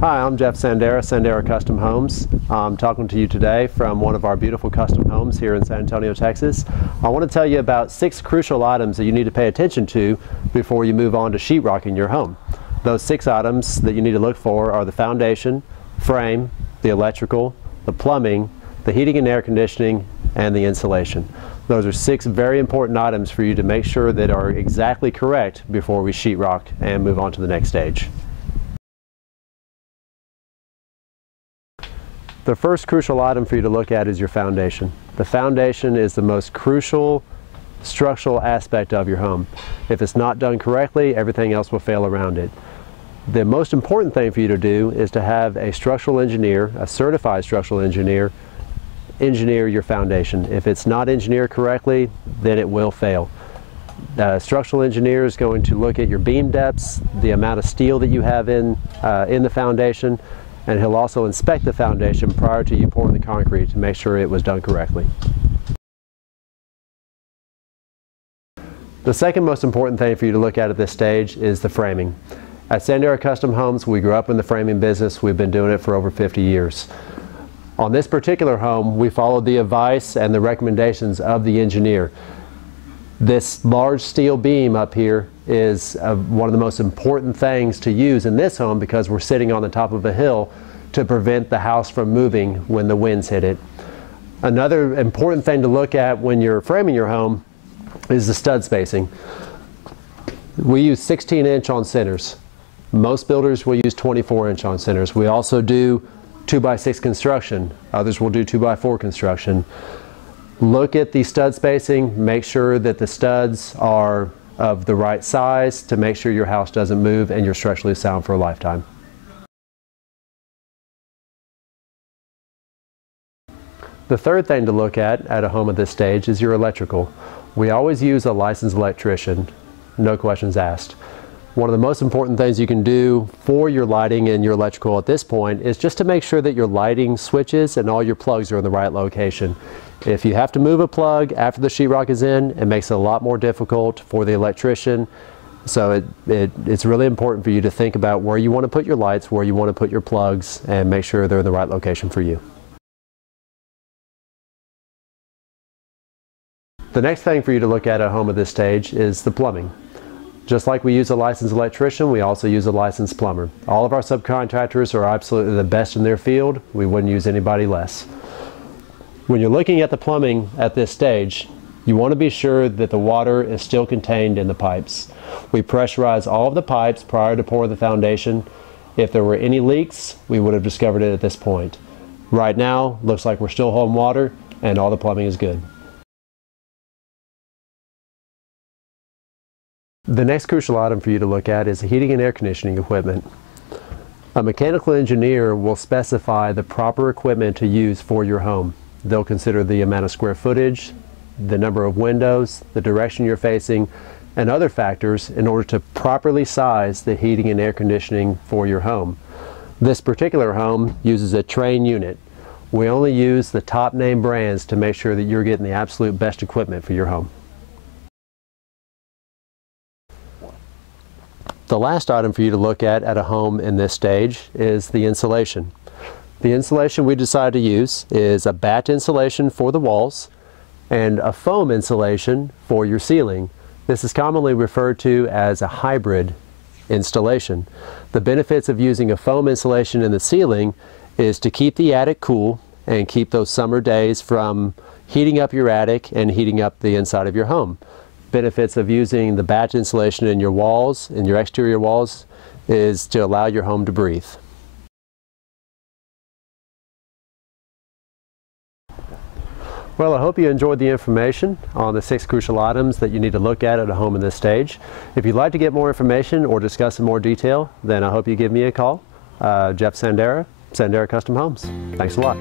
Hi, I'm BestSandera, Sandera Custom Homes. I'm talking to you today from one of our beautiful custom homes here in San Antonio, Texas. I want to tell you about 6 crucial items that you need to pay attention to before you move on to sheetrocking your home. Those 6 items that you need to look for are the foundation, frame, the electrical, the plumbing, the heating and air conditioning, and the insulation. Those are 6 very important items for you to make sure that are exactly correct before we sheetrock and move on to the next stage. The first crucial item for you to look at is your foundation. The foundation is the most crucial structural aspect of your home. If it's not done correctly, everything else will fail around it. The most important thing for you to do is to have a structural engineer, a certified structural engineer, engineer your foundation. If it's not engineered correctly, then it will fail. The structural engineer is going to look at your beam depths, the amount of steel that you have in the foundation, and he'll also inspect the foundation prior to you pouring the concrete to make sure it was done correctly. The second most important thing for you to look at this stage is the framing. At Sandera Custom Homes, we grew up in the framing business. We've been doing it for over 50 years. On this particular home, we followed the advice and the recommendations of the engineer. This large steel beam up here is one of the most important things to use in this home because we're sitting on the top of a hill to prevent the house from moving when the winds hit it. Another important thing to look at when you're framing your home is the stud spacing. We use 16-inch on centers. Most builders will use 24-inch on centers. We also do 2x6 construction. Others will do 2x4 construction. Look at the stud spacing, make sure that the studs are of the right size to make sure your house doesn't move and you're structurally sound for a lifetime. The third thing to look at a home at this stage is your electrical. We always use a licensed electrician, no questions asked. One of the most important things you can do for your lighting and your electrical at this point is just to make sure that your lighting switches and all your plugs are in the right location. If you have to move a plug after the sheetrock is in, it makes it a lot more difficult for the electrician. So it's really important for you to think about where you want to put your lights, where you want to put your plugs, and make sure they're in the right location for you. The next thing for you to look at home at this stage is the plumbing. Just like we use a licensed electrician, we also use a licensed plumber. All of our subcontractors are absolutely the best in their field. We wouldn't use anybody less. When you're looking at the plumbing at this stage, you want to be sure that the water is still contained in the pipes. We pressurize all of the pipes prior to pouring the foundation. If there were any leaks, we would have discovered it at this point. Right now, looks like we're still holding water and all the plumbing is good. The next crucial item for you to look at is the heating and air conditioning equipment. A mechanical engineer will specify the proper equipment to use for your home. They'll consider the amount of square footage, the number of windows, the direction you're facing, and other factors in order to properly size the heating and air conditioning for your home. This particular home uses a Train unit. We only use the top name brands to make sure that you're getting the absolute best equipment for your home. The last item for you to look at a home in this stage is the insulation. The insulation we decided to use is a batt insulation for the walls and a foam insulation for your ceiling. This is commonly referred to as a hybrid installation. The benefits of using a foam insulation in the ceiling is to keep the attic cool and keep those summer days from heating up your attic and heating up the inside of your home. Benefits of using the batt insulation in your walls, in your exterior walls, is to allow your home to breathe. Well, I hope you enjoyed the information on the 6 crucial items that you need to look at a home in this stage. If you'd like to get more information or discuss in more detail, then I hope you give me a call. BestSandera, Sandera Custom Homes. Thanks a lot.